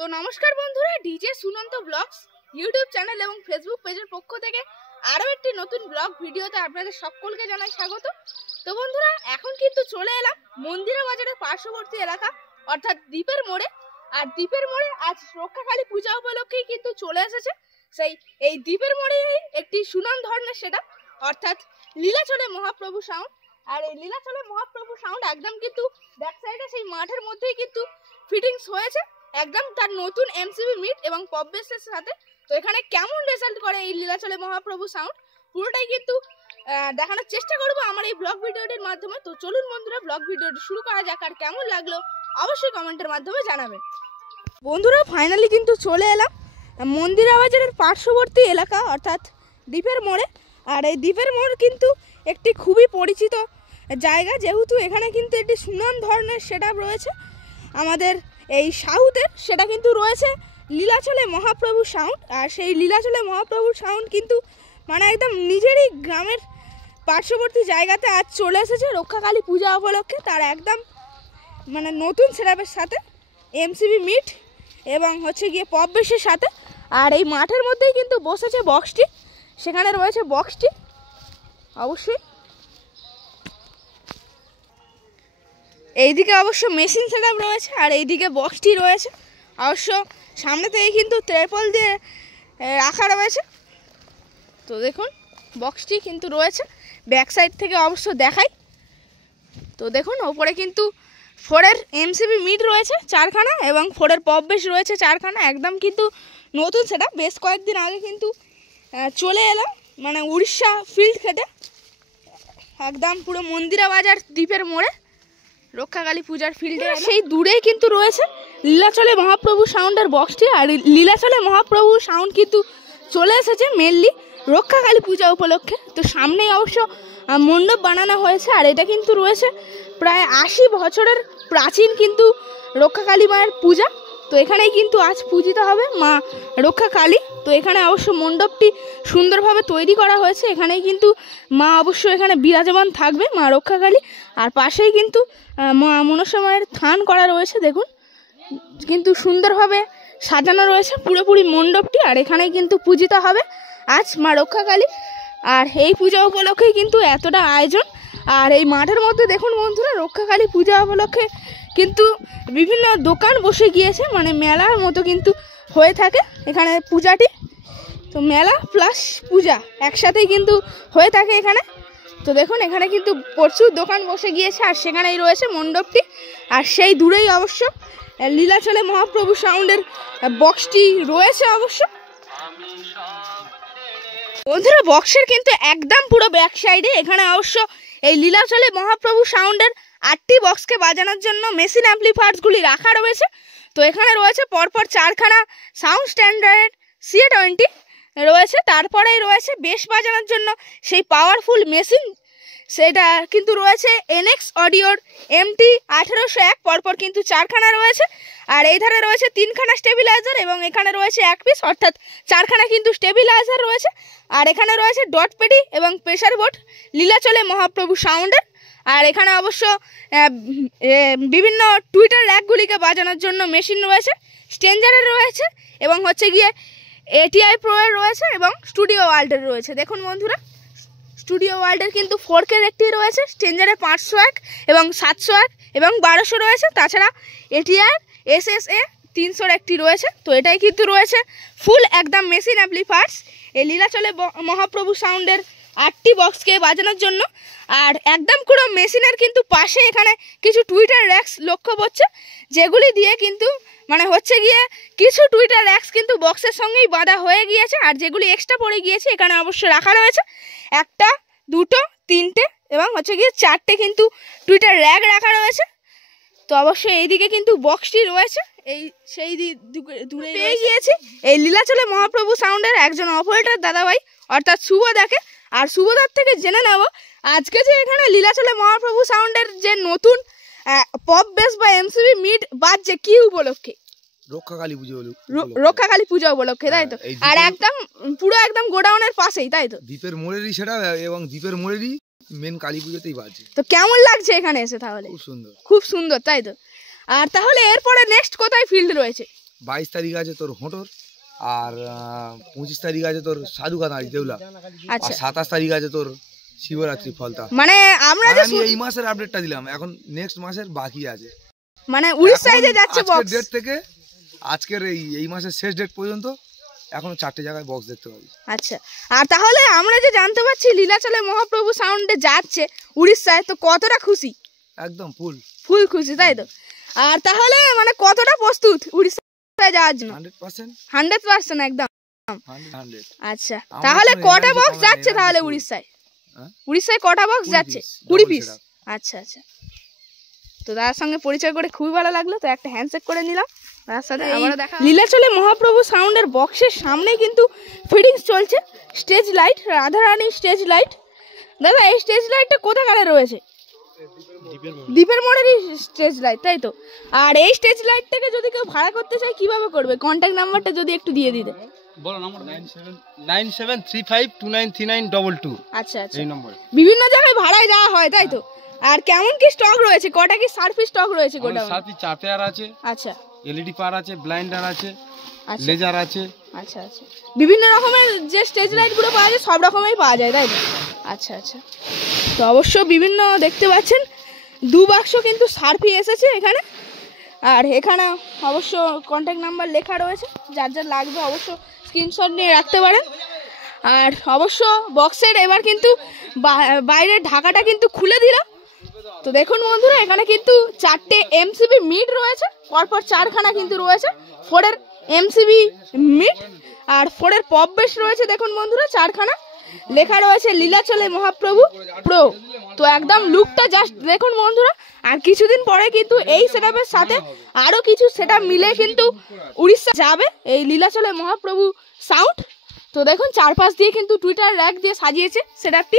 তো নমস্কার বন্ধুরা, DJ Sunanta blogs YouTube channel এবং ফেসবুক পেজের পক্ষ থেকে আরও একটি নতুন ব্লগ ভিডিওতে আপনাদের সকলকে জানাই স্বাগত। তো বন্ধুরা, এখন কিন্তু চলে এলাম মন্দিরা বাজারের পার্শ্ববর্তী এলাকা অর্থাৎ দ্বীপের মোড়ে। আর দ্বীপের মোড়ে আজ রক্ষাকালী পূজা উপলক্ষেই কিন্তু চলে এসেছে এই দ্বীপের মোড়ে একটি সুনাম ধরনের সেটা অর্থাৎ লীলাচলে মহাপ্রভু সাউন্ড। আর এই লীলাচলে মহাপ্রভু সাউন্ড একদম কিন্তু ব্যাক সাইডে সেই মাঠের মধ্যেই কিন্তু ফিটিংস হয়েছে, একদম তার নতুন এমসিবি মিট এবং পপ বেসের সাথে। তো এখানে কেমন রেজাল্ট করে এই লীলাচলে মহাপ্রভু সাউন্ড পুরোটাই কিন্তু দেখানোর চেষ্টা করবো আমার এই ব্লগ ভিডিওটির মাধ্যমে। তো চলুন বন্ধুরা, ব্লগ ভিডিওটি শুরু করা যাক। আর কেমন লাগলো অবশ্যই কমেন্টের মাধ্যমে জানাবেন। বন্ধুরা, ফাইনালি কিন্তু চলে এলাম মন্দিরা বাজারের পার্শ্ববর্তী এলাকা অর্থাৎ দ্বীপের মোড়ে। আর এই দ্বীপের মোড় কিন্তু একটি খুবই পরিচিত জায়গা, যেহেতু এখানে কিন্তু একটি সুনাম ধরনের সেটআপ রয়েছে আমাদের এই সাউথের, সেটা কিন্তু রয়েছে লীলাচলে মহাপ্রভু সাউন্ড। আর সেই লীলাচলে মহাপ্রভু সাউন্ড কিন্তু মানে একদম নিজেরই গ্রামের পার্শ্ববর্তী জায়গাতে আজ চলে এসেছে রক্ষাকালী পূজা উপলক্ষে, তার একদম মানে নতুন সেটআপের সাথে এমসিবি মিট এবং হচ্ছে গিয়ে পপ বেসের সাথে। আর এই মাঠের মধ্যেই কিন্তু বসেছে বক্সটি, সেখানে রয়েছে বক্সটি অবশ্যই। এইদিকে অবশ্য মেশিন সেটআপ রয়েছে আর এইদিকে বক্সটি রয়েছে। অবশ্য সামনে থেকে কিন্তু ত্রিপল দিয়ে রাখা রয়েছে। তো দেখুন বক্সটি কিন্তু রয়েছে, ব্যাক সাইড থেকে অবশ্য দেখাই। তো দেখুন ওপরে কিন্তু ফোরের এমসিবি মিট রয়েছে 4খানা এবং ফোরের পপ বেস রয়েছে 4খানা, একদম কিন্তু নতুন সেটআপ। বেশ কয়েকদিন আগে কিন্তু চলে এলাম মানে উড়িষ্যা ফিল্ড খেটে, একদম পুরো মন্দিরা বাজার দ্বীপের মোড়ে রক্ষাকালী পূজার ফিল্ডে। সেই দূরেই কিন্তু রয়েছে লীলাচলে মহাপ্রভু সাউন্ডের বক্সটি। আর লীলাচলে মহাপ্রভু সাউন্ড কিন্তু চলে এসেছে মেনলি রক্ষাকালী পূজা উপলক্ষে। তো সামনেই অবশ্য মণ্ডপ বানানো হয়েছে। আর এটা কিন্তু রয়েছে প্রায় 80 বছরের প্রাচীন কিন্তু রক্ষাকালী মায়ের পূজা। তো এখানেই কিন্তু আজ পূজিত হবে মা রক্ষাকালী। তো এখানে অবশ্য মণ্ডপটি সুন্দরভাবে তৈরি করা হয়েছে, এখানেই কিন্তু মা অবশ্য এখানে বিরাজমান থাকবে মা রক্ষাকালী। আর পাশেই কিন্তু মা মনসা মায়ের থান করা রয়েছে, দেখুন কিন্তু সুন্দরভাবে সাজানো রয়েছে পুরোপুরি মণ্ডপটি। আর এখানেই কিন্তু পূজিত হবে আজ মা রক্ষাকালী। আর এই পূজা উপলক্ষেই কিন্তু এতটা আয়োজন। আর এই মাঠের মধ্যে দেখুন বন্ধুরা, রক্ষাকালী পূজা উপলক্ষে কিন্তু বিভিন্ন দোকান বসে গিয়েছে, মানে মেলার মতো কিন্তু হয়ে থাকে এখানে পূজাটি। তো মেলা প্লাস পূজা একসাথেই কিন্তু হয়ে থাকে এখানে। তো দেখুন এখানে কিন্তু প্রচুর দোকান বসে গিয়েছে আর সেখানেই রয়েছে মণ্ডপটি। আর সেই দূরেই অবশ্য লীলাচলে মহাপ্রভু সাউন্ডের বক্সটি রয়েছে অবশ্য। বন্ধুরা, বক্সের কিন্তু একদম পুরো ব্যাক সাইডে এখানে অবশ্য এই লীলাচলে মহাপ্রভু সাউন্ডের 8টি বক্সকে বাজানোর জন্য মেশিন অ্যাম্পলিফায়ার্সগুলি রাখা রয়েছে। তো এখানে রয়েছে পরপর 4খানা সাউন্ড স্ট্যান্ডার্ড CA20 রয়েছে, তারপরেই রয়েছে বেস বাজানোর জন্য সেই পাওয়ারফুল মেশিন, সেটা কিন্তু রয়েছে NX অডিওর MT 1801, পরপর কিন্তু 4খানা রয়েছে। আর এই ধারে রয়েছে 3খানা স্টেবিলাইজার এবং এখানে রয়েছে 1 পিস, অর্থাৎ 4খানা কিন্তু স্টেবিলাইজার রয়েছে। আর এখানে রয়েছে ডট পেডি এবং প্রেসার বোর্ড লীলাচলে মহাপ্রভু সাউন্ডের। আর এখানে অবশ্য বিভিন্ন টুইটার র্যাকগুলিকে বাজানোর জন্য মেশিন রয়েছে, স্ট্রেঞ্জারের রয়েছে এবং হচ্ছে গিয়ে ATI Pro এর রয়েছে এবং স্টুডিও ওয়ার্ল্ডের রয়েছে। দেখুন বন্ধুরা, স্টুডিও ওয়ার্ল্ডের কিন্তু 4K একটি রয়েছে, স্ট্রেঞ্জারের 501 এবং 701 এবং 1200 রয়েছে। তাছাড়া ATI SSA 300 একটি রয়েছে। তো এটাই কিন্তু রয়েছে ফুল একদম মেশিন অ্যাম্পলিফায়ার্স এই লীলাচলে মহাপ্রভু সাউন্ডের 8টি বক্সকে বাজানোর জন্য। আর একদম পুরো মেশিনের কিন্তু পাশে এখানে কিছু টুইটার র্যাক্স লক্ষ্য করছে, যেগুলি দিয়ে কিন্তু মানে হচ্ছে গিয়ে কিছু টুইটার র্যাক্স কিন্তু বক্সের সঙ্গেই বাঁধা হয়ে গিয়েছে। আর যেগুলি এক্সট্রা পড়ে গিয়েছে এখানে অবশ্য রাখা রয়েছে 1টা 2টো 3টে এবং হচ্ছে গিয়ে 4টে কিন্তু টুইটার র্যাক রাখা রয়েছে। তো অবশ্যই এইদিকে কিন্তু বক্সটি রয়েছে, এই সেই দূরে পেয়ে গিয়েছি এই লীলাচলে মহাপ্রভু সাউন্ডের একজন অপারেটর দাদাভাই অর্থাৎ শুভদাকে। আর শুভদার থেকে জেনে নেব আজকে যে এখানে লীলাচলে মহাপ্রভু সাউন্ডের যে নতুন পপ বেস বা এমসিবি মিট বাজছে কি উপলক্ষে? রক্ষাকালী পূজা উপলক্ষে, তাই তো? আর একদম পুরো একদম গোডাউনের পাশেই, তাই তো? দ্বীপের মোড়েরই সেটা এবং দ্বীপের মোড়েরই মেন কালী পুজোতেই বাজে। তো কেমন লাগছে এখানে এসে? তাহলে খুব সুন্দর, খুব সুন্দর, তাই তো? আর তাহলে এরপরে নেক্সট কোথায় ফিল্ড রয়েছে? 22 তারিখ আছে তোর হোঁটর, আর 25 তারিখ আছে তোর সাধুকানাড়ি দেউলা, আর আচ্ছা 27 তারিখ আছে তোর শিবরাত্রি ফলতা। মানে আমরা যে আমি এই মাসের আপডেটটা দিলাম, এখন নেক্সট মাসের বাকি আছে। মানে উড়িষ্যায় যে যাচ্ছে আজকের বক্স ডেট থেকে আজকের এই মাসের শেষ ডেট পর্যন্ত এখনো 4টে জায়গায় বক্স দেখতে পাবি। আচ্ছা, আর তাহলে আমরা যে জানতে পারছি লীলাচলে মহাপ্রভু সাউন্ডে যাচ্ছে উড়িষ্যায়, তো কতটা খুশি? একদম ফুল ফুল খুশি, তাই তো? আর তাহলে মানে কতটা প্রস্তুত উড়িষ্যায় যাওয়ার জন্য? 100%। 100% একদম। 100। আচ্ছা, আমার তাহলে কোনো কটা energy বক্স কমে না, যাচ্ছে energy তাহলে full। উড়িষ্যায়? হ্যাঁ? উড়িষ্যায় কটা বক্স 20 যাচ্ছে? piece, 20 double piece. setup। আচ্ছা আচ্ছা, তো তার সঙ্গে পরিচয় করে খুবই ভালো লাগলো, তো একটা হ্যান্ডশেক করে নিলাম। তার সাথে আবারও দেখা। লীলাচলে মহাপ্রভু সাউন্ডের বক্সের সামনেই কিন্তু ফিটিংস চলছে, stage light, Radharani stage light. দাদা এই স্টেজ লাইটটা কোথাকারে রয়েছে? দ্বীপের মোড়েরই স্টেজ লাইট, তাই তো? আর এই স্টেজ লাইটটাকে যদি কেউ ভাড়া করতে চায় কিভাবে করবে? কন্ট্যাক্ট নাম্বারটা যদি একটু দিয়ে দিতে। বলো নাম্বার 9735293922। আচ্ছা আচ্ছা, এই নম্বরে বিভিন্ন জায়গায় ভাড়ায় যাওয়া হয়, তাই তো? আর কেমন কি স্টক রয়েছে? কটা কি সার্ভিস স্টক রয়েছে গোটা? সাথে চার পেয়ার আছে, আচ্ছা এলইডি পার আছে, ব্লাইন্ডার আছে, আচ্ছা লেজার আছে। আচ্ছা আচ্ছা, বিভিন্ন রকমের যে স্টেজ লাইটগুলো পাওয়া যায় সব রকমেরই পাওয়া যায়, তাই তো? আচ্ছা আচ্ছা, তো অবশ্য বিভিন্ন দেখতে পাচ্ছেন 2 বাক্স কিন্তু সার্ফি এসেছে এখানে। আর এখানে অবশ্য কন্ট্যাক্ট নাম্বার লেখা রয়েছে, যার যার লাগবে অবশ্য স্ক্রিনশট নিয়ে রাখতে পারেন। আর অবশ্য বক্সের এবার কিন্তু বাইরের ঢাকাটা কিন্তু খুলে দিল। তো দেখুন বন্ধুরা, এখানে কিন্তু 4টে এমসিবি মিড রয়েছে, পরপর 4খানা কিন্তু রয়েছে 4-এর এমসিবি মিড, আর 4-এর পপ বেস রয়েছে দেখুন বন্ধুরা 4খানা। লেখা রয়েছে লীলাচলে মহাপ্রভু প্রো। তো একদম লুকটা জাস্ট দেখুন বন্ধুরা। আর কিছুদিন পরে কিন্তু এই সেটআপের সাথে আরো কিছু সেটআপ মিলে কিন্তু উড়িষ্যা যাবে এই লীলাচলে মহাপ্রভু সাউন্ড। তো দেখুন চারপাশ দিয়ে কিন্তু টুইটার র্যাক দিয়ে সাজিয়েছে সেটআপটি।